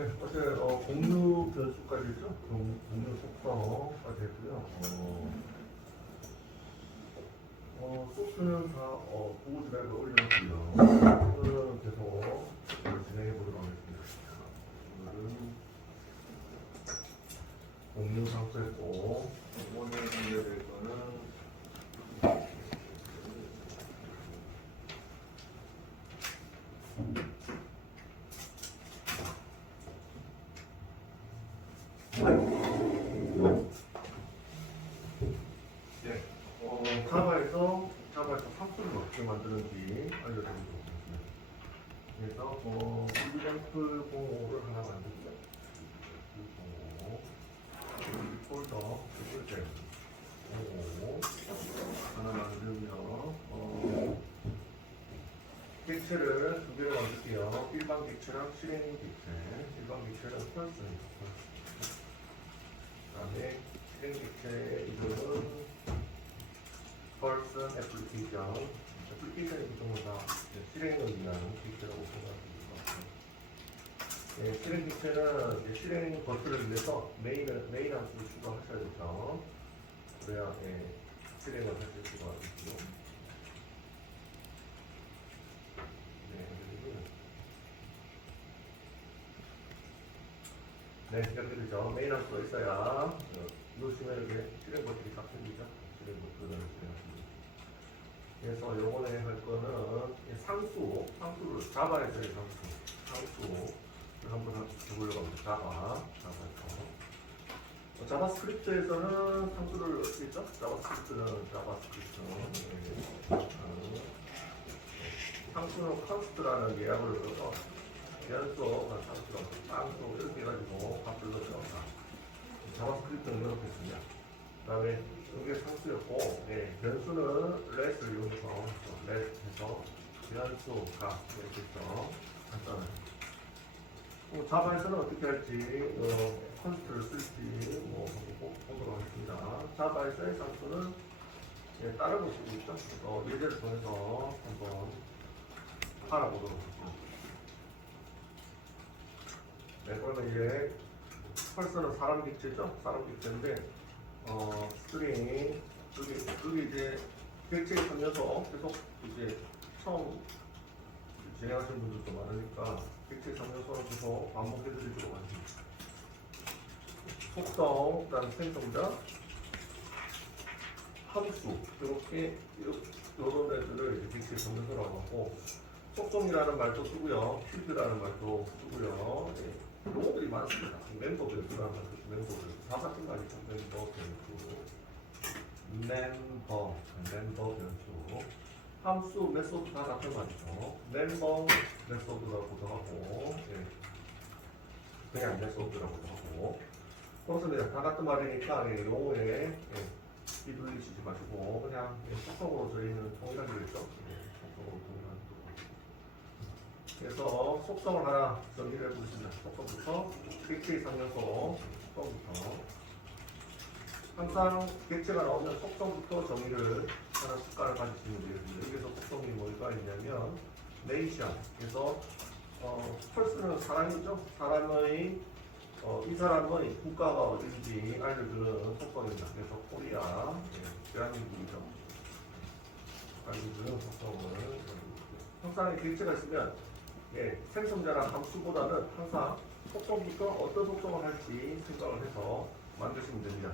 네, 어제 공유 변수까지 했죠? 공유 속성까지 했고요. 소스는 다 구글 드라이브에 올려놨고요. 오늘은 계속 진행해 보도록 하겠습니다. 오늘은 공유 상수했고, 이번에 준비될 거는 네, 자바에서 함수를 어떻게 만드는지 알려드리도록 하겠습니다. 그래서 이젠플 05를 하나 만들고요. 05 폴더 프로젝트 05 하나 만들며 객체를 두 개를 만들게요. 일반 객체랑 실행 객체. 일반 객체는 펄스입니다. 그 다음에 실행 객체 이름은 펄슨 애플리케이션. 애플리케이션이 보통은 다 실행을 위한 객체라고 생각하시면 될 것 같아요. 네, 실행 객체는 실행 버튼을 위해서 메인 함수를 추가하셔야 되죠. 그래야 실행을 하실 수가 있고요. 네, 이렇게 되죠. 메인 함수가 있어야 누르시면 이렇게 실행 버튼이 딱 생기죠. 실행 버튼을 실행하십니다. 그래서 요번에 할 거는 상수를 자바에서의 상수를 한번 해보려고 합니다. 자바에서. 자바스크립트에서는 상수를 어떻게 했죠? 자바스크립트는 상수는 컨스트라는 예약을 넣어서 변수가 상수 이렇게 해가지고 값을 넣어서 자바스크립트는 이렇게 했습니다. 그 다음에 이게 상수였고, 변수는 let을 이용해서 let해서 변수 값 이렇게 했죠. 간단하게. 자바에서는 어떻게 할지 컨스트를 쓸지 보도록 하겠습니다. 자바에서의 상수는 다른 거 쓰고 있죠. 예제를 통해서 한번 알아보도록 하겠습니다. 네, 그러면 이제 펄스는 사람 객체죠. 사람 객체인데 스트링 여기 이제 객체 참여서 계속 이제 처음 진행하시는 분들도 많으니까 객체 참여서를 계속 반복해드리도록 하겠습니다. 속성, 그다음 생성자, 함수 이렇게 이런 애들을 이제 객체 참여서라고 하고 속성이라는 말도 쓰고요, 필드라는 말도 쓰고요. 용어들이 많습니다. 멤버 변수라는 말도 멤버 변수 다 같은 말이죠. 멤버 변수 함수 메소드 다 같은 말이죠. 멤버 메소드라고도 하고 그냥 메소드라고도 하고 그렇습니다. 다 같은 말이니까 용어에 휘둘리시지 마시고 그냥 속성으로 저희는 통일하기로 했죠. 속성으로 통일하는 거. 그래서 속성을 하나 정리를 해보겠습니다. 속성부터 객체의 상명소 속성부터 항상 객체가 나오면 속성부터 정의를 하나 습관을 가지시면 되겠습니다. 여기서 속성이 뭐가 있냐면 네이션. 그래서 펄스는 사람이죠. 사람의 이 사람의 국가가 어딘지 알려주는 속성입니다. 그래서 코리아, 대한민국이죠. 알려주는 속성을 항상 객체가 있으면 생성자랑 함수보다는 항상 속성부터 어떤 속성을 할지 생각을 해서 만드시면 됩니다.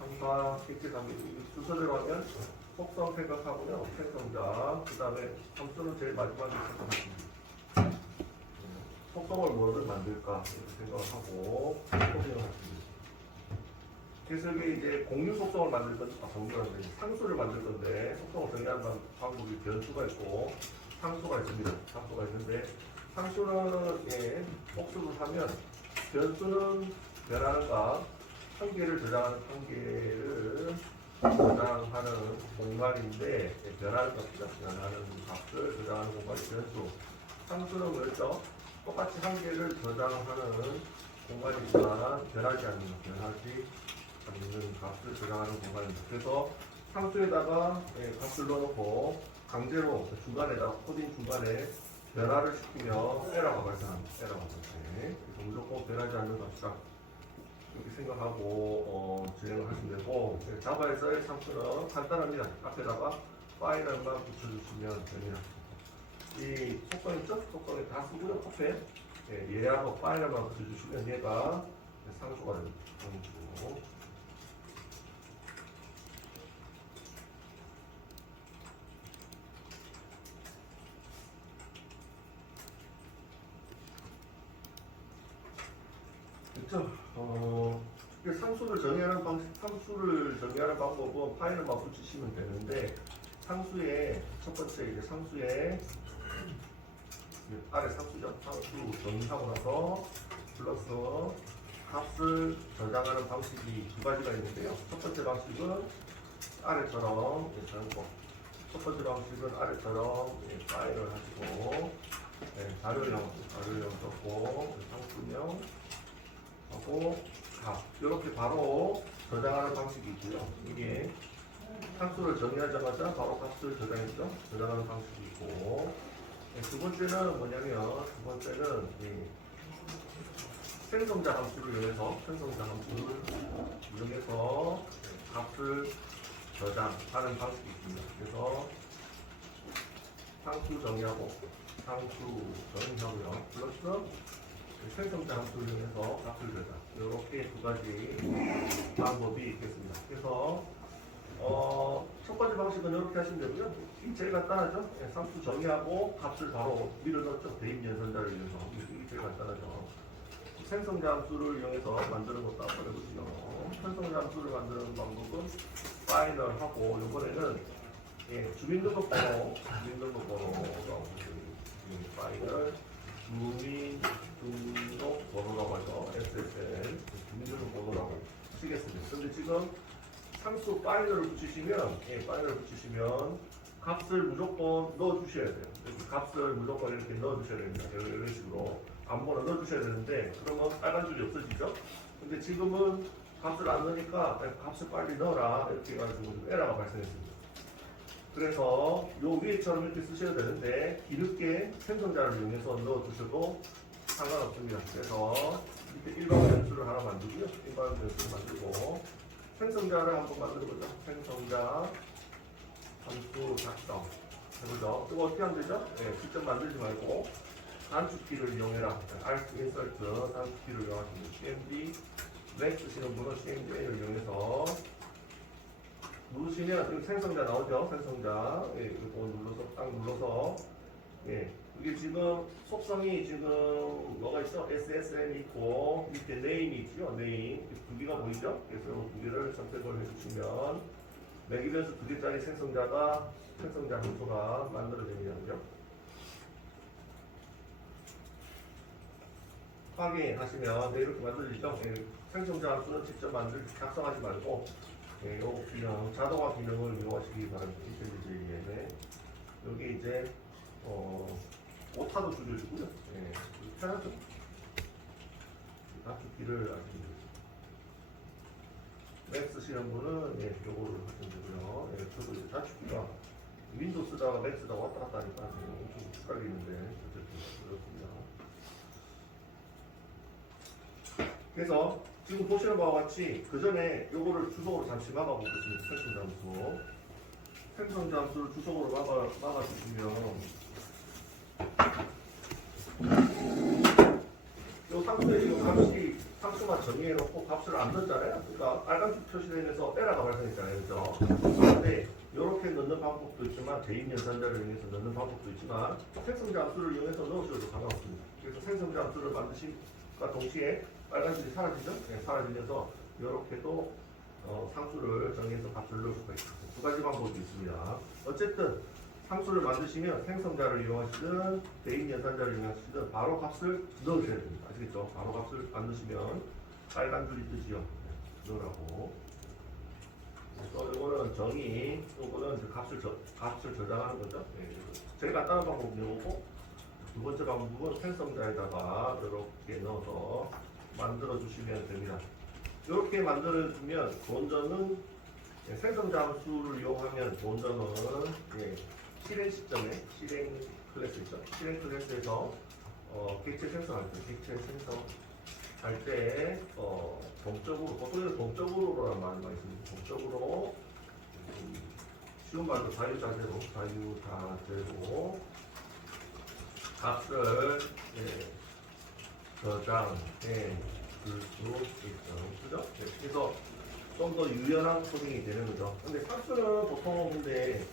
항상 객체 단위 순서대로 하면 속성 생각하고요. 생성자, 그 다음에 함수는 제일 마지막에 생각하십니다. 속성을 뭐를 만들까 생각을 하고 고민하십니다. 그래서 이게 이제 공유 속성을 만들 건데, 상수를 만들 건데 속성을 정의하는 방법이 변수가 있고 상수가 있습니다. 상수가 있는데 상수는 복습을 하면 변수는 변하는 값 한 개를 저장하는 한 개를 저장하는 공간인데 변하는 값이다. 변하는 값을 저장하는 공간이 변수. 상수는 뭐였죠? 똑같이 한 개를 저장하는 공간이지만 변하지 않는 값을 저장하는 공간입니다. 그래서 상수에다가 값을 넣어놓고 강제로 중간에다 코딩 중간에 변화를 시키면 에러가 발생합니다. 에러가 발생. 그래서 무조건 변하지 않는 값이다. 이렇게 생각하고 진행을 하시면 되고, 자바에서의 상수는 간단합니다. 앞에다가 파이널만 붙여주시면 됩니다. 이 속성 있죠? 속성에 다 쓰고요. 앞에 얘하고 파이널만 붙여주시면 얘가 상수가 됩니다. 상수. 그렇죠? 상수를 정의하는 방법은 파이널만 붙이시면 되는데, 상수의 첫 번째 이제 상수의 아래 상수죠. 상수 정의하고 나서 플러스 값을 저장하는 방식이 두 가지가 있는데요. 첫 번째 방식은 아래처럼 적고, 첫 번째 방식은 아래처럼 파일을 하시고, 자료형 적고, 상수명 하고 값 이렇게 바로 저장하는 방식이 있고요. 이게 상수를 정의하자마자 바로 값을 저장하는 방식이 있고, 두 번째는 뭐냐면 두 번째는 생성자 함수를 이용해서 값을 저장하는 방식이 있습니다. 그래서 상수 정의하고요. 플러스 생성자 함수를 이용해서 값을 저장. 이렇게 두 가지 방법이 있겠습니다. 그래서 첫 번째 방식은 이렇게 하시면 되고요. 이게 제일 간단하죠. 상수 정의하고 값을 바로 밀어넣죠. 대입 연산자를 이용해서. 이게 제일 간단하죠. 생성자 함수를 이용해서 만드는 것도 한번 해보시죠. 생성자 함수를 만드는 방법은 파이널하고 이번에는 주민등록번호가 파이널 주민등록번호라고 하죠. SSL 주민등록번호라고 쓰겠습니다. 근데 지금 상수 파이널을 붙이시면 값을 무조건 넣어주셔야 돼요. 값을 무조건 이렇게 넣어주셔야 됩니다. 이런 식으로 아무거나 넣어주셔야 되는데 그러면 빨간 줄이 없어지죠. 근데 지금은 값을 안 넣으니까 값을 빨리 넣어라 이렇게 해가지고 에러가 발생했습니다. 그래서 요 위에처럼 이렇게 쓰셔야 되는데 뒤늦게 생성자를 이용해서 넣어주셔도 상관없습니다. 그래서 이렇게 일반 변수를 하나 만들고요. 일반 변수를 만들고 생성자를 한번 만들어보죠. 생성자 함수 작성 해보죠. 이거 어떻게 하면 되죠? 직접 만들지 말고 단축키를 이용해라. Alt Insert 단축키를 이용하시면 CMD Mac 쓰시는 분은 CMD를 이용해서 누르시면 여기 생성자 나오죠. 생성자 이거 딱 눌러서 이게 지금 속성이 지금 뭐가 있어? SSN 있고 밑에 name이 있죠. name 두 개가 보이죠? 그래서 두 개를 선택을 해주시면 매기변수 두 개짜리 생성자 함수가 만들어집니다. 그죠? 확인하시면 이렇게 만들어지죠. 생성자 함수는 직접 작성하지 말고 요 기능, 자동화 기능을 이용하시기 바랍니다. 인텔리제이에 여기 이제 오타도 줄여주고요. 편하죠. 단축키를 아시면 되죠. 맥 쓰시는 분은 요거를 하시면 되고요. 저도 이제 단축키가 윈도우 쓰다가 맥 쓰다가 왔다 갔다 하니까 좀 헷갈리는데 어쨌든 그렇습니다. 그래서 지금 보시는 바와 같이 그 전에 요거를 주석으로 잠시 막아보고 있습니다. 생성자 함수를 주석으로 막아주시면 요 상수에 지금 상수만 정의해놓고 값을 안 넣었잖아요. 그러니까 빨간색 표시되면서 에러가 발생했잖아요. 그죠? 근데 이렇게 넣는 방법도 있지만 대입 연산자를 이용해서 넣는 방법도 있지만 생성자 함수를 이용해서 넣으셔도 상관없습니다. 그래서 생성자 함수를 만드심과 동시에 빨간색이 사라지죠? 사라지면서 이렇게도 상수를 정해서 값을 넣을 수가 있습니다. 두 가지 방법이 있습니다. 어쨌든 상수를 만드시면 생성자를 이용하시든 대입 연산자를 이용하시든 바로 값을 넣으셔야 됩니다. 아시겠죠? 바로 값을 안 넣으시면 빨간 줄이 뜨지요. 넣으라고. 그래서 이거는 정의, 이거는 이제 값을 저장하는 거죠. 제일 간단한 방법은 이거고, 두 번째 방법은 생성자에다가 이렇게 넣어서 만들어 주시면 됩니다. 이렇게 만들어 주면 좋은 점은 생성자 함수를 이용하면 좋은 점은 실행 시점에 실행 클래스 있죠? 실행 클래스에서 객체 생성할 때, 객체 생성할 때 동적으로, 보통은 동적으로라는 말을 많이 씁니다. 동적으로 쉬운 말로 자유자재로 값을 저장해 줄 수 있죠. 그죠? 네, 그래서 좀 더 유연한 코딩이 되는 거죠. 근데 상수는 보통 근데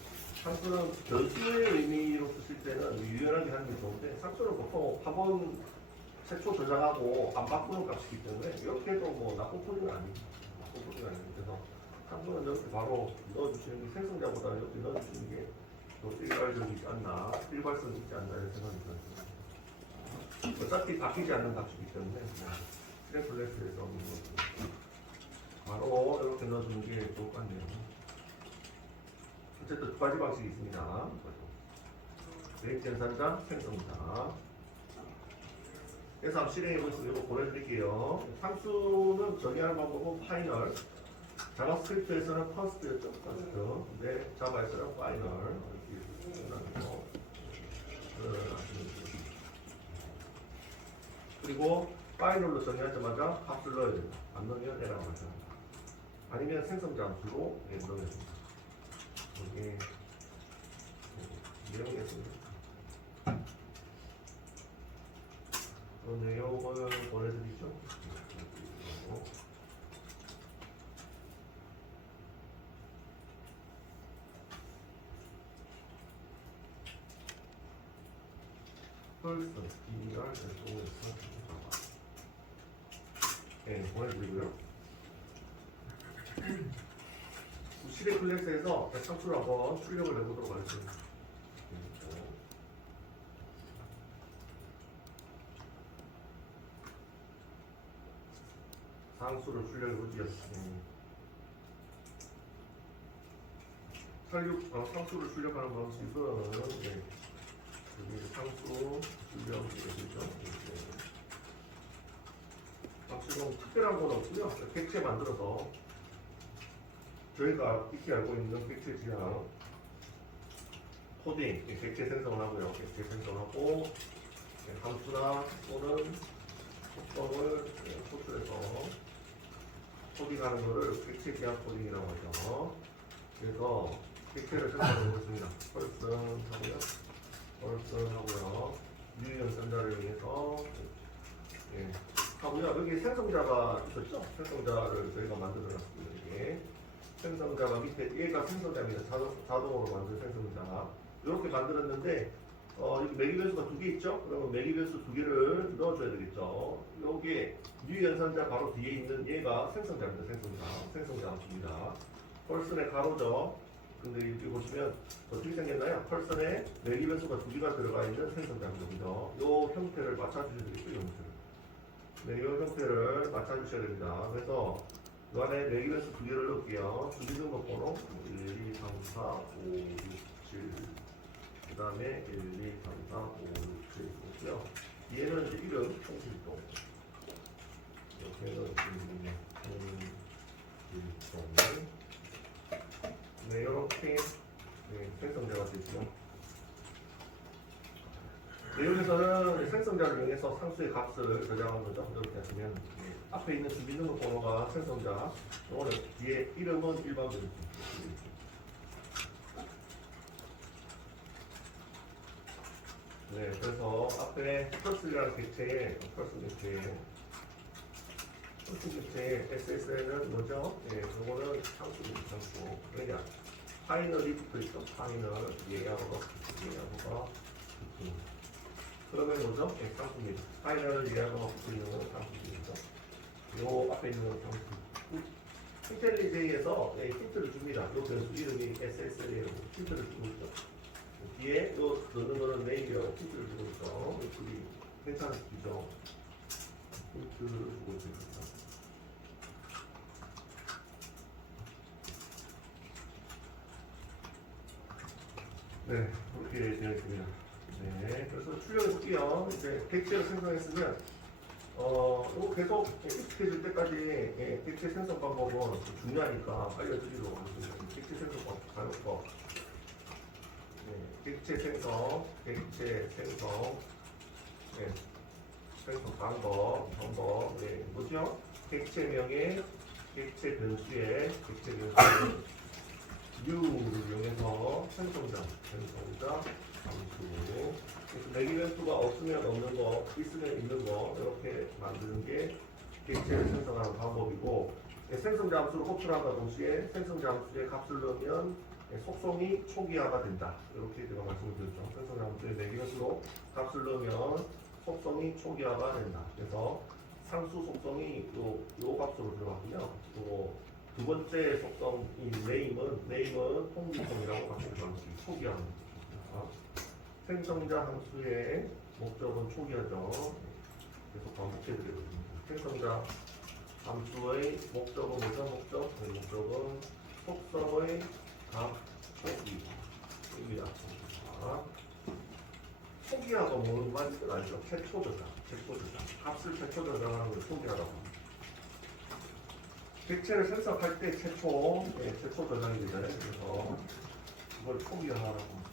상수는 변수의 의미로 쓰실 때는 유연하게 하는 게 좋은데 상수는 보통 한 번 최초 저장하고 안 바꾸는 값이기 때문에 이렇게 해도 뭐 나쁜 코딩은 아니에요. 나쁜 코딩은 아니에요. 그래서 상수는 이렇게 바로 넣어주시는 게 생성자보다 이렇게 넣어주시는 게 더 일괄적이지 않나, 일괄성이 있지 않나 이런 생각이 들어요. 어차피 바뀌지 않는 값이기 때문에 실행 클래스에서 바로 이렇게 넣어주는 게 좋을 것 같네요. 어쨌든 두 가지 방식이 있습니다. 매입 생산자, 생성자. 그래서 한번 실행해 보시면 이거 보내드릴게요. 상수는 정의하는 방법은 파이널. 자바스크립트에서는 퍼스트였죠. 퍼스트. 근데 자바에서는 파이널. 그리고 파이널로 정의하자마자 값을 넣어야 된다. 안 넣으면 에러가 나죠. 아니면 생성자 함수로 넣어야 됩니다. 이게 내용이었습니다. 그 내용을 보내드리죠. 펄스, BR, SOS, 네, 보내드리고요. 실행 클래스에서 상수를 한번 출력을 해보도록 하겠습니다. 상수를 출력해보지요. 상수를 출력하는 방식은 여기 상수 출력이죠. 방식은 특별한 건 없고요. 객체 만들어서 저희가 익히 알고 있는 객체 지향 코딩, 객체 생성을 하고요. 객체 생성하고 함수나 또는 속성을 호출해서 코딩하는 거를 객체 지향 코딩이라고 하죠. 그래서 객체를 생성해 보겠습니다. 펄슨 하고요. 뉴 연산자를 위해서 하고요. 여기 생성자가 있었죠? 생성자를 저희가 만들어놨습니다. 이게 생성자가 밑에 얘가 생성자입니다. 자동으로 만든 생성자. 이렇게 만들었는데 여기 매기 변수가 두 개 있죠? 그러면 매기 변수 두 개를 넣어줘야 되겠죠. 여기에 뉴 연산자 바로 뒤에 있는 얘가 생성자입니다. 생성자 함수입니다. 펄슨의 가로죠. 근데 여기 보시면 어떻게 생겼나요? 펄슨에 매기 변수가 두 개가 들어가 있는 생성자 함수죠. 이 형태를 맞춰주셔야 되겠죠? 이 형태를. 네, 이 형태를 맞춰주셔야 됩니다. 그래서 이 안에 매기 변수 두 개를 넣을게요. 주기 등록번호 1, 2, 3, 4, 5, 6, 7. 그 다음에 1, 2, 3, 4, 5, 6, 7 있고요. 얘는 이제 이름 통실동. 이렇게 넣어주시면 통실동. 네, 이렇게 생성자가 되죠. 내용에서는 생성자를 이용해서 상수의 값을 저장하는 거죠. 이렇게 하시면 앞에 있는 주민등록번호가 생성자, 오늘 뒤에 이름은 일반 변수. 네, 그래서 앞에 펄스라는 객체에 SSN은 뭐죠? 네, 이거는 상수입니다. 상수. 왜냐? 파이널이 붙어있죠. 파이널 예약어가 그러면 뭐죠? 네, 상수입니다. 파이널 예약어가 붙어있는 건 상수입니다. 요 앞에 있는 건 상수. 인텔리제이에서 힌트를 줍니다. 요 변수 이름이 SSN이라고 힌트를 주고 있죠. 뒤에 요 넣는 거는 네임이라고 힌트를 주고 있죠. 둘이 괜찮으시죠? 힌트를 주고 있습니다. 네, 그렇게 되어 있습니다. 네, 그래서 출력해 볼게요. 이제 객체를 생성했으면, 이거 계속 익숙해질 때까지 객체 생성 방법은 중요하니까 알려드리도록 하겠습니다. 객체 생성 방법. 네, 객체 생성, 객체 생성, 네, 생성 방법, 네, 뭐죠? 객체명의 객체 변수의 u를 이용해서 생성자 함수. 그래서 내기 변수가 없으면 없는 거, 있으면 있는 거 이렇게 만드는 게 객체를 생성하는 방법이고, 생성자 함수를 호출함과 동시에 생성자 함수에 값을 넣으면 속성이 초기화가 된다. 이렇게 제가 말씀을 드렸죠. 생성자 함수에 내기 변수로 값을 넣으면 속성이 초기화가 된다. 그래서 상수 속성이 요 값으로 들어갔고요. 또 두 번째 속성인 네임은 통지성이라고 값을 들어갑니다. 초기화입니다. 생성자 함수의 목적은 초기화죠. 계속 반복해드리거든요. 생성자 함수의 목적은 뭐죠? 목적은 속성의 값 초기입니다. 초기화가 뭐는 말인지 알죠? 최초 저장. 값을 최초 저장하는 걸 초기화라고 합니다. 객체를 생성할 때 최초 저장이 되잖아요. 그래서 이걸 초기화라고 합니다.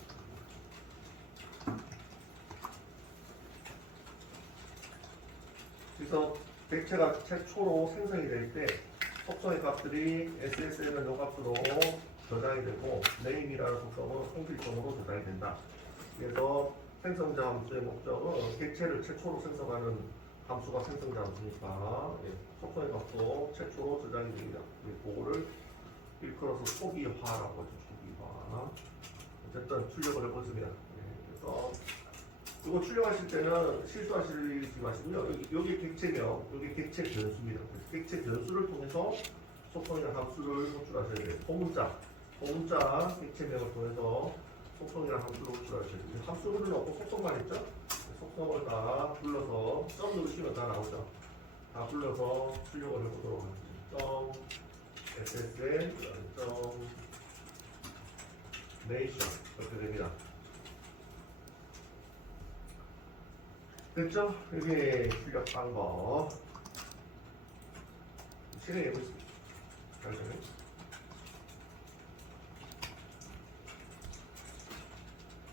그래서 객체가 최초로 생성이 될 때 속성의 값들이 SSL은 요 값으로 저장이 되고 네임이라는 속성은 통필성으로 저장이 된다. 그래서 생성자 함수의 목적은 객체를 최초로 생성하는 함수가 생성자 함수니까 속성의 값도 최초로 저장이 됩니다. 그거를 일컬어서 초기화라고 하죠. 초기화. 어쨌든 출력을 해보겠습니다. 그래서 이거 출력하실 때는 실수하시지 마시고요. 여기 객체명, 여기 객체 변수입니다. 객체 변수를 통해서 속성이나 함수를 호출하셔야 돼요. 소문자 객체명을 통해서 속성이나 함수를 호출하셔야 돼요. 함수를 넣고 속성만 있죠? 속성을 다 불러서 점 누르시면 다 나오죠. 다 불러서 출력을 해보도록 하겠습니다. SSL, nation 이렇게 됩니다. 됐죠? 이게 출력 방법 실행해 보겠습니다.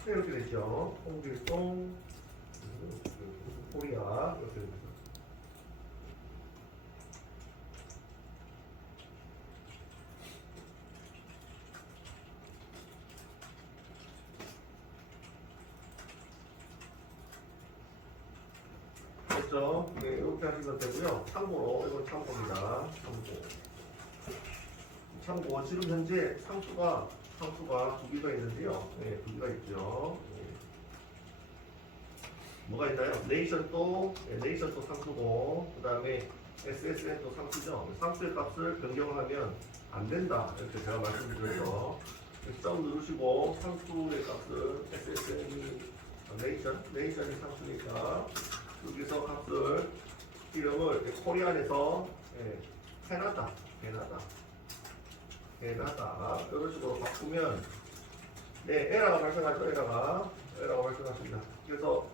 이렇게 되죠. 홍길동 코리아 이렇게 됩니다. 됐죠? 네, 이렇게 하시면 되고요. 참고로 이건 참고입니다. 참고 지금 현재 상수가 두 개가 있는데요. 네, 두 개가 있죠. 네. 뭐가 있나요? 네이션도 상수고, 그 다음에 SSN도 상수죠. 상수의 값을 변경하면 안 된다. 이렇게 제가 말씀드렸죠. 점 누르시고 상수의 값을 SSN이 네이션이 상수니까 여기서 값을 이름을 코리안에서 캐나다 이런 식으로 바꾸면 에러가 발생하죠. 에러가 발생하십니다. 그래서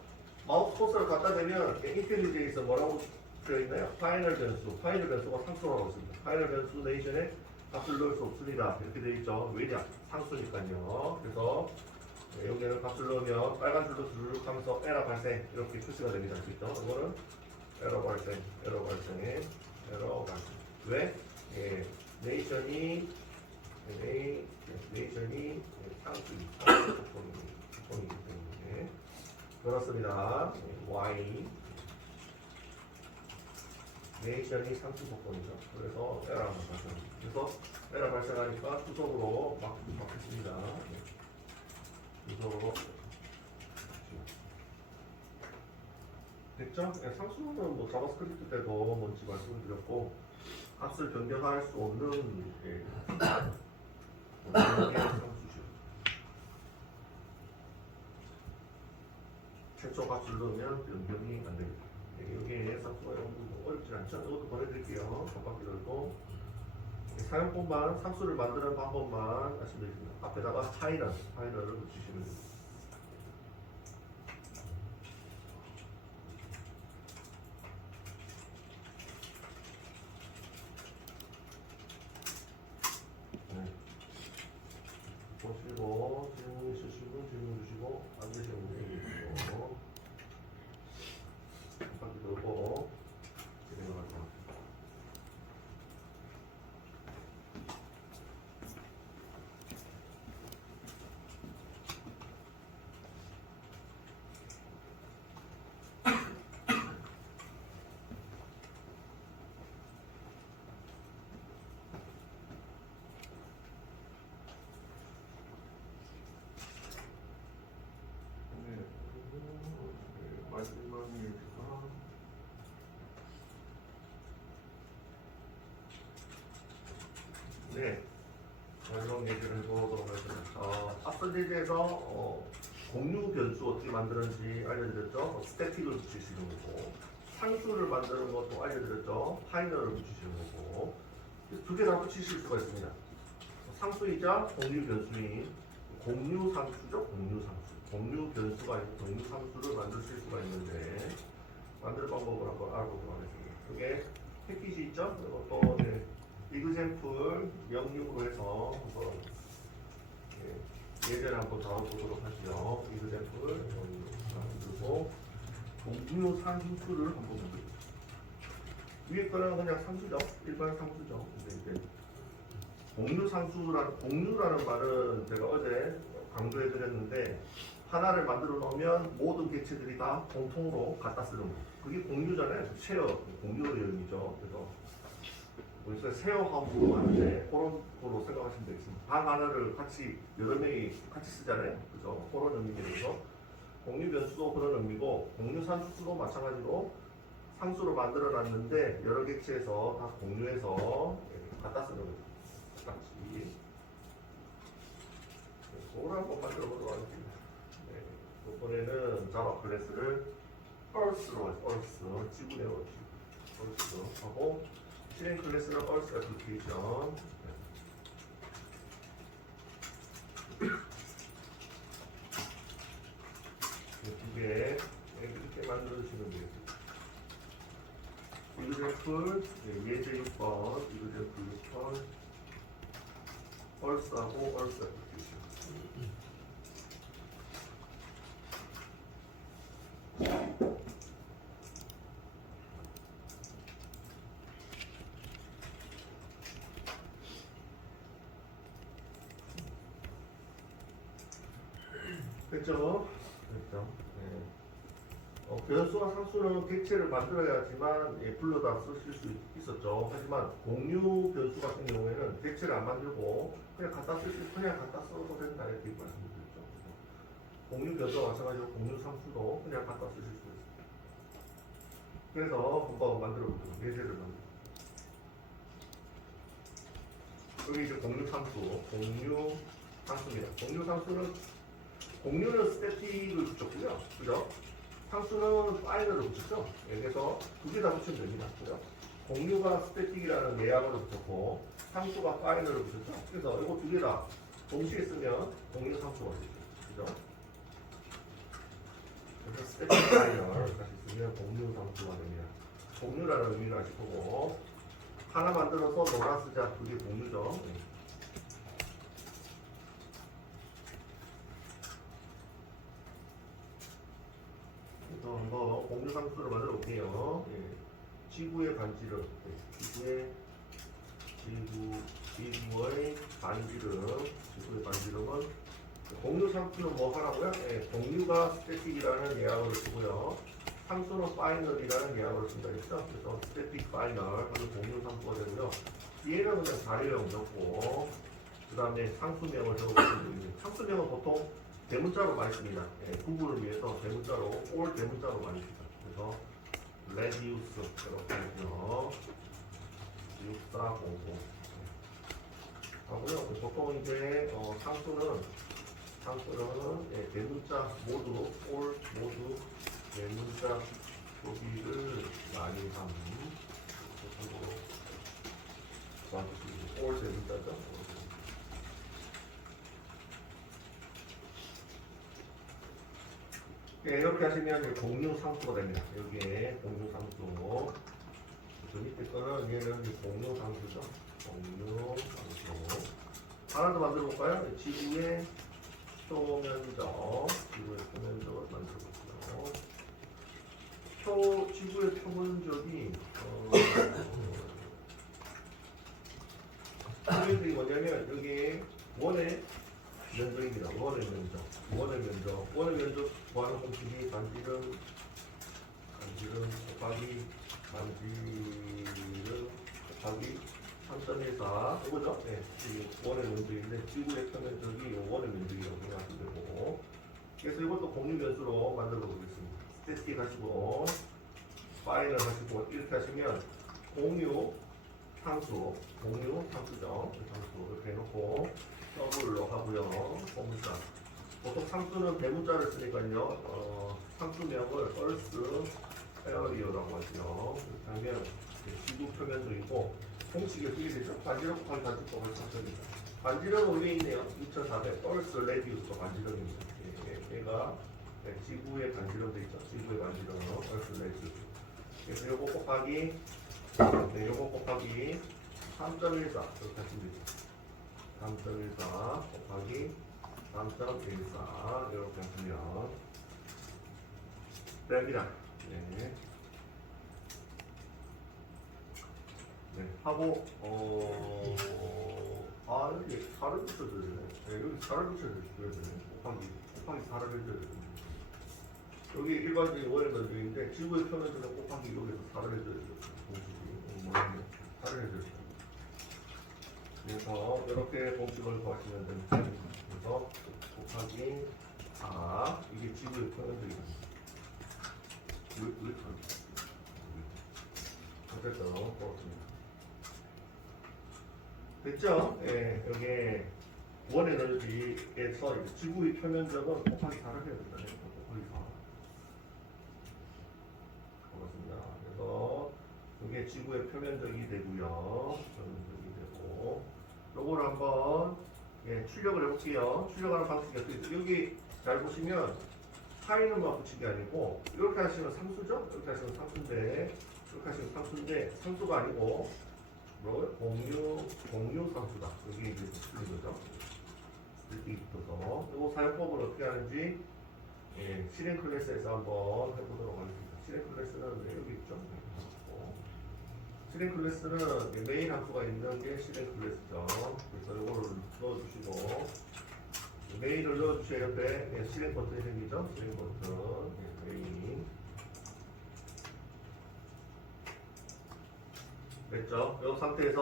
마우스 커서를 갖다 대면 인텔리제이에서 뭐라고 되어있나요? 파이널 변수가 상수라고 있습니다. 파이널 변수 네이션에 값을 넣을 수 없습니다. 이렇게 되어 있죠. 왜냐? 상수니까요. 그래서 여기에는 값을 넣으면 빨간 줄로 쭉 하면서 에러 발생 이렇게 표시가 됩니다. 그렇죠? 이거는 에러 발생. 왜? 네이션이 상수이기 때문에 그렇습니다. Y 네이션이 상수 속도이죠. 그래서 에러가 발생합니다. 그래서 에러 발생하니까 수동으로 막혔습니다. 수동으로 됐죠? 상수는 뭐 자바스크립트 때도 뭔지 말씀드렸고 값을 변경할 수 없는 상수죠. 최초 값을 넣으면 변경이 안 됩니다. 여기에 상수가 어렵지 않죠? 이것도 보내드릴게요. 깜빡이 들고 사용법만 상수를 만드는 방법만 아시면 되겠습니다. 앞에다가 파이널을 붙이시면 됩니다. 보시고 주시고 질문 있으시면 질문 주시고 안 되시면 얘기 주시고 바퀴 돌고 진행을 할게요. 마지막 얘기가 네 마지막 얘기를 해보도록 하겠습니다. 앞선 예제에서 공유 변수 어떻게 만드는지 알려드렸죠. 스태틱을 붙이시는 거고 상수를 만드는 것도 알려드렸죠. 파이널을 붙이시는 거고 두 개 다 붙이실 수가 있습니다. 상수이자 공유 변수인 공유 상수죠. 공유 상수. 공유 변수가 있고 공유 상수를 만드실 수가 있는데 만들 방법을 한번 알아보도록 하겠습니다. 이게 패키지 있죠? 그리고 또 이그샘플 명령으로 해서 한번 예제를 한번 다뤄보도록 하죠. 이그샘플 만들고 공유 상수를 한번 만들고 위에 거는 그냥 상수죠. 일반 상수죠. 근데 이제 공유라는 말은 제가 어제 강조해 드렸는데 하나를 만들어 놓으면 모든 객체들이 다 공통으로 갖다 쓰는 거. 그게 공유잖아요. 쉐어, 공유의 의미죠. 그래서 우리가 쉐어하고 하는데 그런 거로 생각하시면 되겠습니다. 방 하나를 같이 여러 명이 같이 쓰잖아요. 그죠? 그런 의미에서 공유 변수도 그런 의미고 공유 상수도 마찬가지로 상수로 만들어 놨는데 여러 객체에서 다 공유해서 갖다 쓰는 거죠. 같이. 그걸 한번 만들어 보도록 하겠습니다. 이번에는 자바 클래스를 Earth로 Earth 지구네요. Earth 하고 실행 클래스는 Earth 애플리케이션. 두 개 이렇게 만들어주시면 되겠습니다. 이그래플 예제 6번 이그래플 6번 Earth하고 Earth 애플리케이션. 됐죠? 됐죠? 네. 변수와 상수는 객체를 만들어야지만 불러다 쓰실 수 있었죠. 하지만 공유 변수 같은 경우에는 객체를 안 만들고 그냥 갖다 써도 된다 이렇게 말씀드렸죠. 공유 변수와 마찬가지로 공유 상수도 그냥 갖다 쓰실 수 있습니다. 그래서 한번 만들어 보도록 예제를 만들어. 여기 이제 공유 상수입니다. 공유 상수는 공유는 스태틱을 붙였고요. 그죠? 상수는 파이널을 붙였죠. 그래서 두 개 다 붙이면 됩니다. 그죠? 공유가 스태틱이라는 예약으로 붙였고 상수가 파이널을 붙였죠. 그래서 이거 두 개 다 동시에 쓰면 공유 상수가 되죠. 그죠? 그래서 스태틱 파이널 다시 쓰면 공유 상수가 됩니다. 공유라는 의미를 아실 거고 하나 만들어서 너가 쓰자. 그게 공유죠. 한번 공유 상수를 만들어 볼게요. 지구의 반지름, 지구의 반지름은 공유 상수는 뭐 하라고요? 공유가 스태틱이라는 예약을 쓰고요. 상수는 파이널이라는 예약을 쓴다 했죠. 그래서 스태틱 파이널 하면 공유 상수가 되고요. 뒤에는 그냥 자료형 넣고 그 다음에 상수명을 적어보시면 상수명은 보통 대문자로 많이 씁니다. 구분을 위해서 대문자로, 올 대문자로 많이 씁니다. 그래서 레디우스 이렇게 하고요. 6400 하고요. 보통 이제 상수는 대문자 모두, 올 모두 대문자 표기를 많이 함. 올 대문자죠. 이렇게 하시면 이제 공유 상수가 됩니다. 여기에 공유 상수. 그 밑에 거는 얘는 이제 공유 상수죠. 공유 상수. 하나 더 만들어 볼까요? 지구의 면적이 면적이 뭐냐면 여기 원의 면적입니다. 원의 면적 구하는 공식이 반지름 곱하기 반지름 곱하기 3.14 이거죠? 네, 이 원의 면적인데 지구의 표면적이 원의 면적이라고 생각하시면 되고, 그래서 이것도 공유 변수로 만들어 보겠습니다. 스태틱 하시고 파이널 하시고 이렇게 하시면 공유 상수죠. 상수 이렇게 해놓고 더블로 하고요. 공문자. 보통 상수는 대문자를 쓰니까요. 상수명을 얼스 에어리어라고 하죠. 그렇게 하면 지구 표면적이고 공식이 어떻게 되죠? 반지름 곱하기 반지름 곱하기 3점입니다. 반지름은 위에 있네요. 2400 얼스 레디우스가 반지름입니다. 얘가 지구의 반지름 되어 있죠. 지구의 반지름 얼스 레디우스. 그래서 요거 곱하기 3.14 이렇게 하시면 되죠. 3.14 곱하기 3.14 이렇게 하시면 됩니다. 하고 여기 4를 붙여줘야 되네. 여기 4를 붙여줘야 되네. 곱하기 4를 해줘야 되네. 여기 일반적인 원의 면적인데 지구의 표면적은 곱하기 여기서 4를 해줘야 돼요. 공식이 4를 해줘야 돼요. 그래서 이렇게 공식을 구하시면 됩니다. 그래서 곱하기 4 이게 지구의 표면적입니다. 어쨌든 그렇습니다. 됐죠? 예, 여기 원의 넓이에서 지구의 표면적은 곱하기 4를 해야 된다. 곱하기 4. 그렇습니다. 그래서 이게 지구의 표면적이 되고요. 표면적이 되고, 요거를 한번 출력을 해볼게요. 출력하는 방식이 어떻게 돼요? 여기 잘 보시면 파이는만 붙인 게 아니고 이렇게 하시면 상수죠? 이렇게 하시면 상수인데 상수가 아니고 공유 상수다. 여기 이제 붙이는 거죠. 이렇게 있어서 이 사용법을 어떻게 하는지 실행 클래스에서 한번 해보도록 하겠습니다. 실행 클래스는 여기 있죠. 실행 클래스는 메인 함수가 있는 게 실행 클래스죠. 그래서 이거를 넣어주시고 메인을 넣어주셔야 옆에 실행 버튼이 생기죠. 실행 버튼 메인 됐죠. 이 상태에서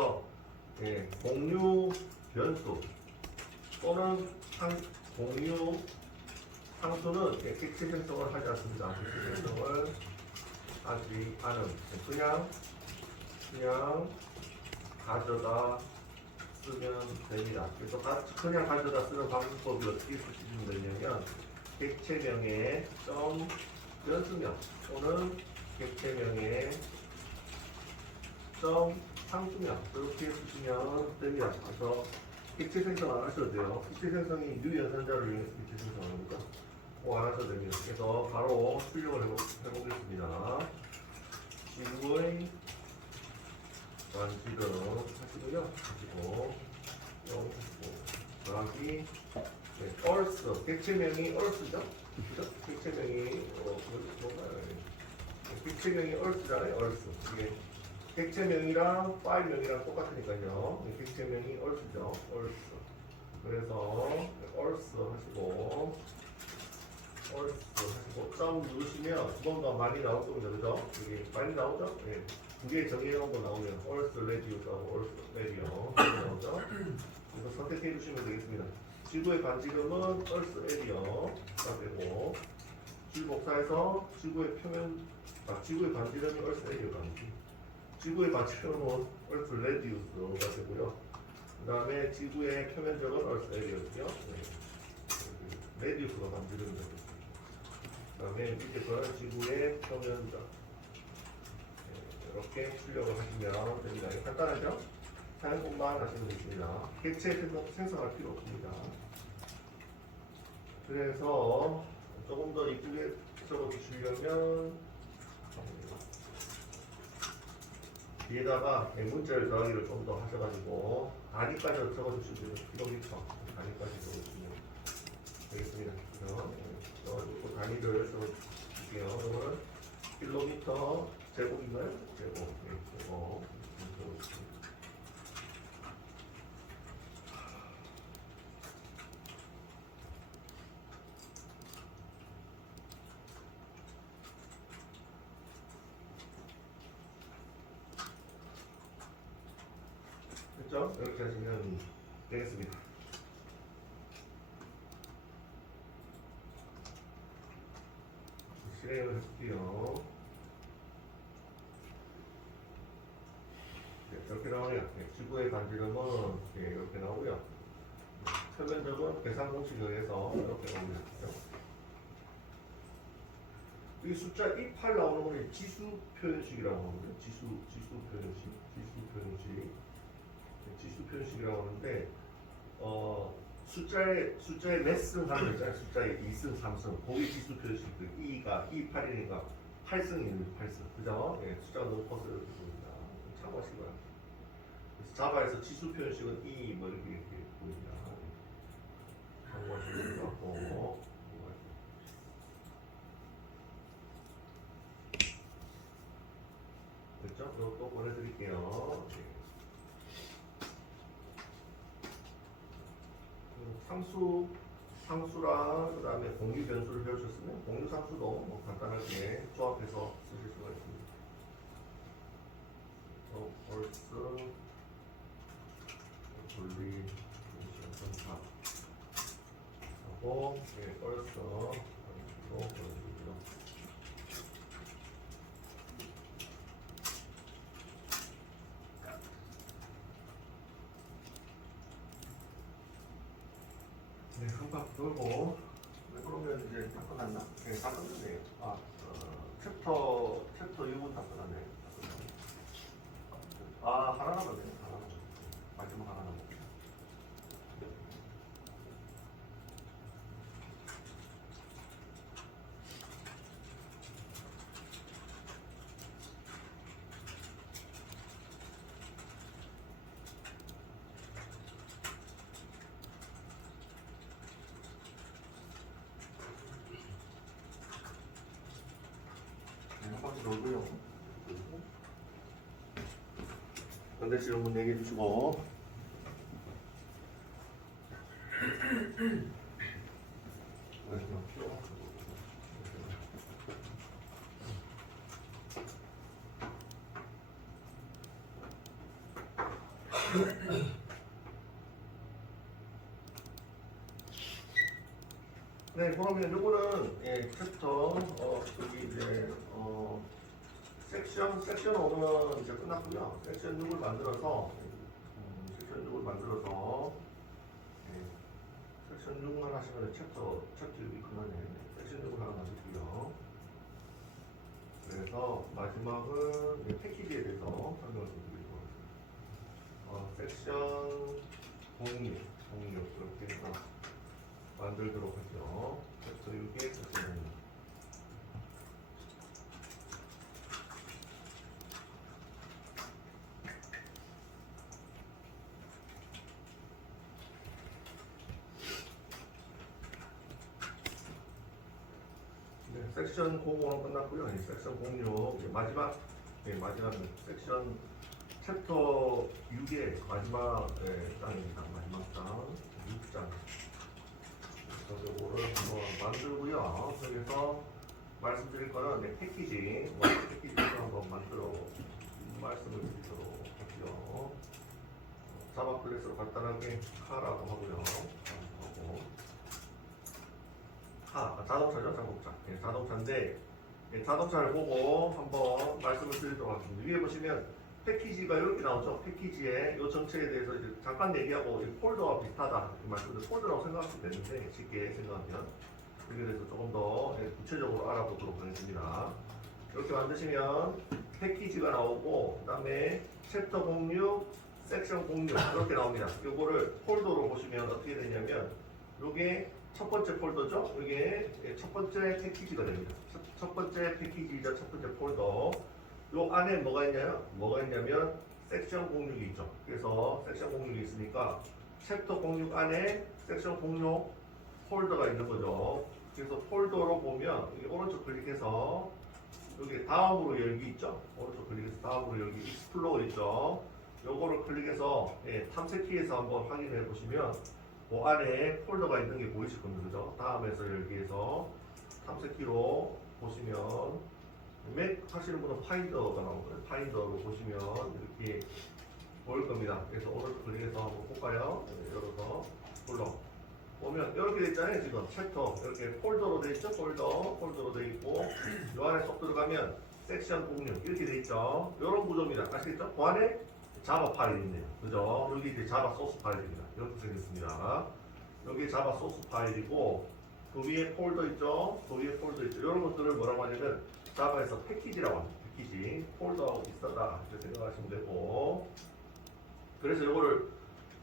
공유 변수 또는 공유 상수는 객체 생성을 하지 않습니다. 객체 생성을 하지 않은 그냥 가져다 쓰면 됩니다. 그래서 그냥 가져다 쓰는 방법이 어떻게 쓰시면 되냐면 객체명의 변수명 또는 객체명의 상수명 이렇게 쓰시면 됩니다. 그래서 객체 생성 안 하셔도 돼요. 객체 생성이 유연산자를 이용해서 객체 생성하니까 꼭 안 하셔도 됩니다. 그래서 바로 출력을 해보겠습니다. 지구의 반지름 하시고요. 하시고 더하기 얼스 객체명이 얼스죠. 그죠? 객체명이 얼스잖아요. 얼스 이게 객체명이랑 파일명이랑 똑같으니까요. 객체명이 얼스죠. 얼스 그래서 얼스 하시고 점 누르시면 두 번 더 많이 나올 겁니다. 그죠? 이게 많이 나오죠? 두 개 정해놓은 거 나오면 얼스 레디오스하고 얼스 레디오 나오죠? 그래서 선택해 주시면 되겠습니다. 지구의 반지름은 얼스 에리어가 되고 지구복사해서 지구의 반지름이 얼스 에리어가 됩니다. 지구의 반지름은 얼스 레디우스가 되고요. 그 다음에 지구의 표면적은 얼스 에리어고요. 레디우스가 반지름이 되고 그 다음에 밑에서 지구의 표면적 이렇게 출력을 하시면 됩니다. 간단하죠? 사용법만 하시면 되겠습니다. 객체 생성할 필요 없습니다. 그래서 조금 더 이쁘게 적어주시려면 뒤에다가 문자를 더하기를 좀 더 하셔가지고 단위까지 적어주시면 킬로미터 단위까지 적어주시면 되겠습니다. 그래서 단위를 적어주실게요. 이거는 킬로미터 제곱인가요? 제곱. 네, 제곱. 됐죠? 이렇게 하시면 되겠습니다. 실행을 해볼게요. 네, 이렇게 나오네요. 네, 지구의 반지름은 네, 이렇게 나오고요. 표면적은 계산 공식에 의해서 이렇게 나옵니다. 이 숫자 28 나오는 거는 지수 표현식이라고 하거든요. 지수 표현식, 지수 표현식이라고 하는데, 숫자의 몇 승 하는 거 있잖아요. 숫자의 2승, 3승. 거기 지수 표현식, 2가 28이니까 8승입니다. 8승. 그죠? 예, 숫자가 너무 커서 이렇게 보입니다. 참고하시기 바랍니다. 그래서 자바에서 지수 표현식은 2, 뭐 이렇게 보입니다. 참고하시기 바라고. 됐죠? 이것도 보내드릴게요. 네. 상수랑 그 다음에 공유 변수를 배우셨으면 공유 상수도 뭐 간단하게 조합해서 쓰실 수가 있습니다. 벌써 분리 전파 하고 벌써 보여드리고요. 네, 한 번 돌고. 네, 그러면 이제 다 끝났나? 네, 다 끝났네요. 챕터 6은 다 끝났네요. 하나 남았네요. 하나 남았네요. 마지막 하나 남았네요. 네, 한 바퀴 돌고요. 근데 질문 얘기해 주시고. 네, 그러면 요거는 챕터 여기 이제 섹션 5는 이제 끝났고요. 섹션 6을 만들어서 섹션 6만 하시면 챕터 6이 끝나네. 섹션 6을 하나 만들고요. 그래서 마지막은 패키지에 대해서 설명을 드리도록 하겠습니다. 섹션 06 이렇게 해서 만들도록 하죠. 챕터 6의 섹션 06. 섹션 05는 끝났고요. 섹션 06 마지막 섹션 챕터 6의 마지막 장입니다. 마지막 장 6장. 그래서 이거를 한번 만들고요. 여기서 말씀드릴 거는 패키지를 한번 만들어 말씀을 드리도록 할게요. 자바 클래스로 간단하게 카라고 하고요. 자동차죠, 자동차. 자동차인데 자동차를 보고 한번 말씀을 드리도록 하겠습니다. 위에 보시면 패키지가 이렇게 나오죠. 패키지에 이 정체에 대해서 이제 잠깐 얘기하고 폴더와 비슷하다 이 말씀을 폴더라고 생각하시면 되는데 쉽게 생각하면 여기에 대해서 조금 더 구체적으로 알아보도록 하겠습니다. 이렇게 만드시면 패키지가 나오고 그 다음에 챕터 06, 섹션 06 이렇게 나옵니다. 이거를 폴더로 보시면 어떻게 되냐면 이게 첫 번째 폴더죠. 이게 첫 번째 패키지가 됩니다. 첫 번째 패키지이자 첫 번째 폴더. 요 안에 뭐가 있냐면 섹션 06이 있죠. 그래서 섹션 06이 있으니까 챕터 06 안에 섹션 06 폴더가 있는 거죠. 그래서 폴더로 보면 오른쪽 클릭해서 여기 다음으로 열기 있죠? 오른쪽 클릭해서 다음으로 열기 익스플로어 있죠? 요거를 클릭해서 탐색키에서 한번 확인해 보시면 그 안에 폴더가 있는 게 보이실 겁니다. 그죠? 다음에서 열기에서 탐색키로 보시면 맥 하시는 분은 파인더가 나오거든요. 파인더로 보시면 이렇게 보일 겁니다. 그래서 오른쪽 클릭해서 한번 볼까요? 열어서 폴더 보면 이렇게 돼 있잖아요. 지금 챕터 이렇게 폴더로 돼 있죠. 폴더로 돼 있고 이 안에 쏙 들어가면 섹션 공유 이렇게 돼 있죠. 이런 구조입니다. 아시겠죠? 그 안에 자바 파일이 있네요. 그죠? 여기 이제 자바 소스 파일입니다. 이렇게 생겼습니다. 여기 자바 소스 파일이고 그 위에 폴더 있죠. 이런 것들을 뭐라고 하냐면 자바에서 패키지라고 합니다. 패키지 폴더하고 비슷하다 이렇게 생각하시면 되고 그래서 이거를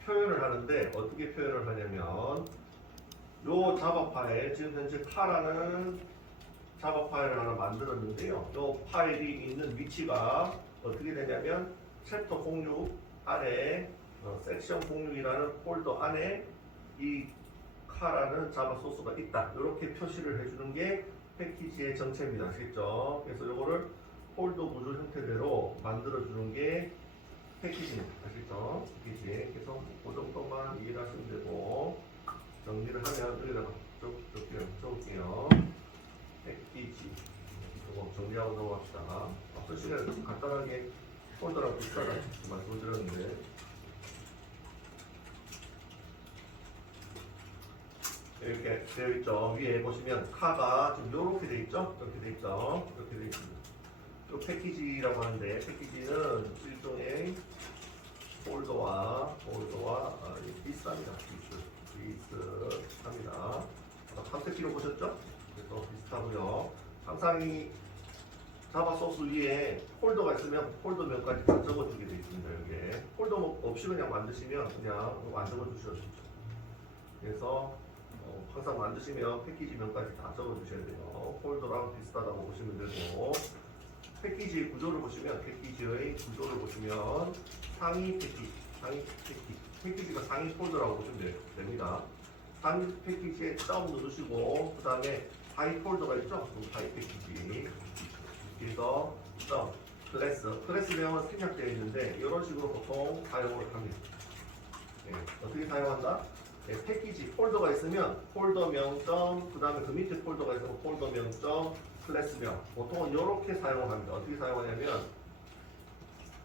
표현을 하는데 어떻게 표현을 하냐면 요 자바 파일 지금 현재 카라는 자바 파일을 하나 만들었는데요. 요 파일이 있는 위치가 어떻게 되냐면 챕터 06 안에 섹션 06이라는 폴더 안에 이 카라는 자바 소스가 있다. 이렇게 표시를 해주는 게 패키지의 정체입니다. 아시겠죠? 그래서 이거를 폴더 구조 형태대로 만들어주는 게 패키지입니다. 아시겠죠? 패키지. 그래서 그 정도만 이해를 하시면 되고 정리를 하면 여기다가 적을게요. 패키지. 이거 정리하고 넘어갑시다. 앞선 시간에 간단하게 폴더랑 비슷하다 말씀을 드렸는데 이렇게 되어 있죠. 위에 보시면 카가 지금 이렇게 되어 있죠. 이렇게 되어 있죠. 이렇게 되어 있습니다. 이 패키지라고 하는데 패키지는 일종의 폴더와 비슷합니다. 비슷합니다. 탐색기로 보셨죠? 그래서 비슷하고요. 항상 이 자바 소스 위에 폴더가 있으면 폴더명까지 다 적어주게 되어 있습니다. 여기에 폴더 없이 그냥 만드시면 그냥 안 적어주셔도 됩니다. 그래서 항상 만드시면 패키지명까지 다 적어주셔야 돼요. 폴더랑 비슷하다고 보시면 되고 패키지 구조를 보시면 상위 패키지가 상위 폴더라고 보시면 됩니다. 상위 패키지에 점 누르시고 그 다음에 하이 폴더가 있죠? 하이 패키지 그래서 점 클래스명은 생략되어 있는데 이런 식으로 보통 사용을 합니다. 어떻게 사용한다? 패키지 폴더가 있으면 폴더 명점 그 다음에 그 밑에 폴더가 있으면 폴더 명점 클래스명 보통은 이렇게 사용을 합니다. 어떻게 사용하냐면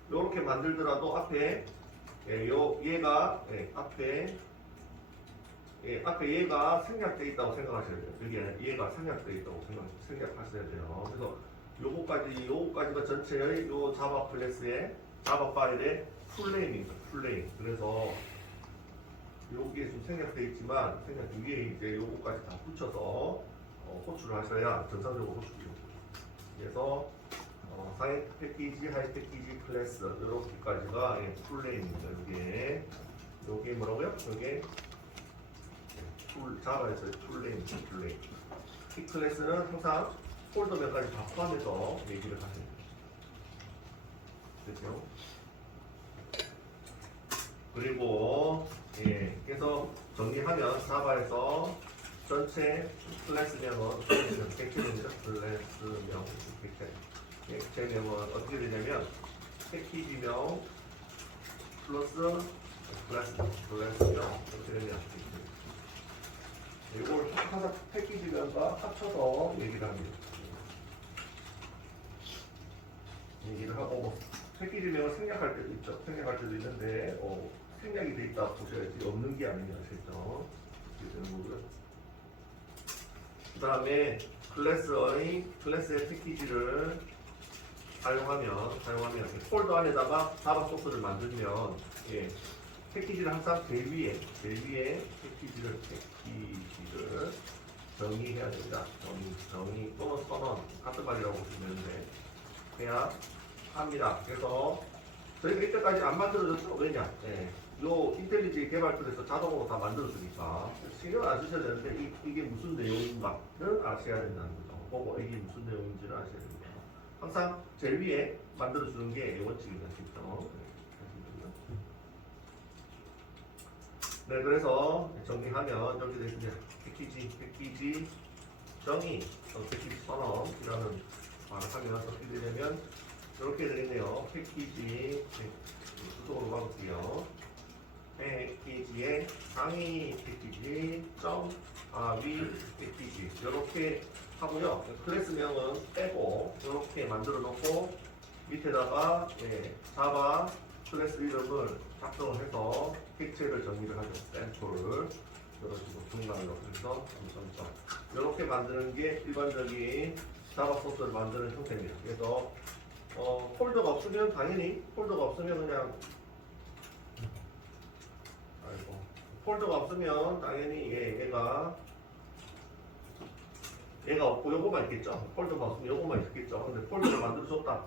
이렇게 만들더라도 앞에 앞에 얘가 생략되어 있다고 생각하셔야 돼요. 여기 얘가 생략되어 있다고 생각하셔야 돼요. 그래서 요거까지가 전체의 요 자바 클래스의 자바 파일의 풀네임입니다. 풀네임. 그래서 여기에 좀 생략되어 있지만 생략 위에 이제 요거까지 다 붙여서 호출을 하셔야 정상적으로 호출이 됩니다. 그래서 하이 패키지, 하이 패키지 클래스 이렇게까지가 풀네임입니다. 요게 뭐라고요? 요게 자바에서의 풀네임. 이 클래스는 항상 폴더명까지 다 포함해서 얘기를 하셔야 돼요. 됐죠? 그리고 그래서 정리하면 자바에서 전체 클래스명은 객체입니다. 클래스명 객체명은 어떻게 되냐면 패키지명 플러스 클래스명 이렇게 되면 이걸 항상 패키지명과 합쳐서 얘기를 합니다. 얘기를 하고 패키지명을 생략할 때도 있죠. 생략할 때도 있는데 생략이 돼 있다 보셔야지 없는 게 아니면 아시겠죠? 이렇게 되는 거고요. 그 다음에 클래스의 패키지를 사용하면 폴더 안에다가 자바 소스를 만들면 패키지를 항상 제일 위에 패키지를 정의해야 됩니다. 정의 또는 선언 같은 말이라고 보시면 되는데 해야 합니다. 그래서 저희가 이때까지 안 만들어졌죠? 왜냐? 요 인텔리지 개발툴에서 자동으로 다 만들어주니까 신경 안 쓰셔야 되는데 이게 무슨 내용인가를 아셔야 된다는 거죠. 보고 이게 무슨 내용인지를 아셔야 됩니다. 항상 제일 위에 만들어주는 게 원칙입니다. 네, 그래서 정리하면 이렇게 되겠습니다. 패키지 정의, 패키지 선언이라는 하면 어떻게 되냐면 이렇게 되겠네요. 패키지 수동으로 바꿀게요. 패키지의 상위 패키지 위 패키지 이렇게 하고요. 클래스명은 빼고 이렇게 만들어 놓고 밑에다가 자바 클래스 이름을 작성을 해서 객체를 정의를 하죠. 센터를 이런 식으로 중간으로 그래서 점점점 이렇게 만드는 게 일반적인 자바 소스를 만드는 형태입니다. 그래서 폴더가 없으면 당연히 폴더가 없으면 그냥 폴더가 없으면 당연히 얘가 없고 요거만 있겠죠. 폴더가 없으면 요거만 있겠죠. 근데 폴더를 만들어줬다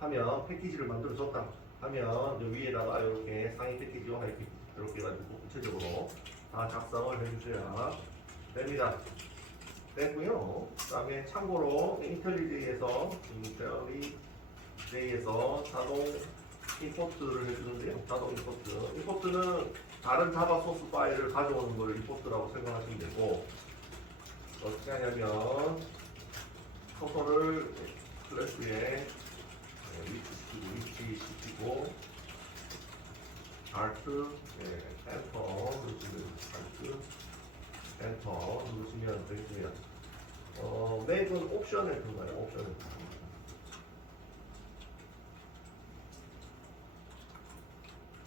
하면 패키지를 만들어줬다 하면 요 위에다가 이렇게 상위 패키지와 하위 패키지 이렇게 해가지고 구체적으로 다 작성을 해주셔야 됩니다. 됐고요. 그 다음에 참고로 인텔리제이에서 자동 임포트를 해주는데요. 자동 임포트. 임포트는 다른 자바 소스 파일을 가져오는 걸 임포트라고 생각하시면 되고 어떻게 하냐면 커서를 클래스에 위치시키고 Alt 엔터 누르시면 Alt 엔터 누르시면 되겠습니다. 맥은 옵션 엔터인가요? 옵션 엔터.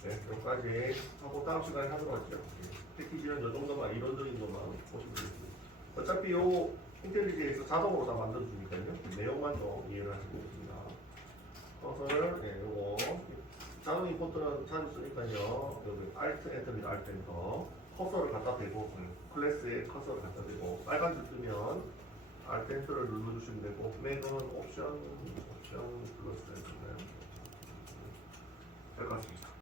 네, 여기까지 하고 다음 시간에 하도록 하죠. 패키지는 이 정도만 이론적인 것만 보시면 되겠습니다. 어차피 요 인텔리제이에서 자동으로 다 만들어주니까요. 내용만 좀 이해를 하시고 있습니다. 커서를 요거 자동 임포트는 자주 쓰니까요. 여기 Alt 엔터입니다. Alt 엔터. 커서를 갖다 대고 클래스에 커서를 갖다 대고 빨간 줄 뜨면 Alt 엔터를 눌러주시면 되고 맥은 옵션 플러스 엔터인가요?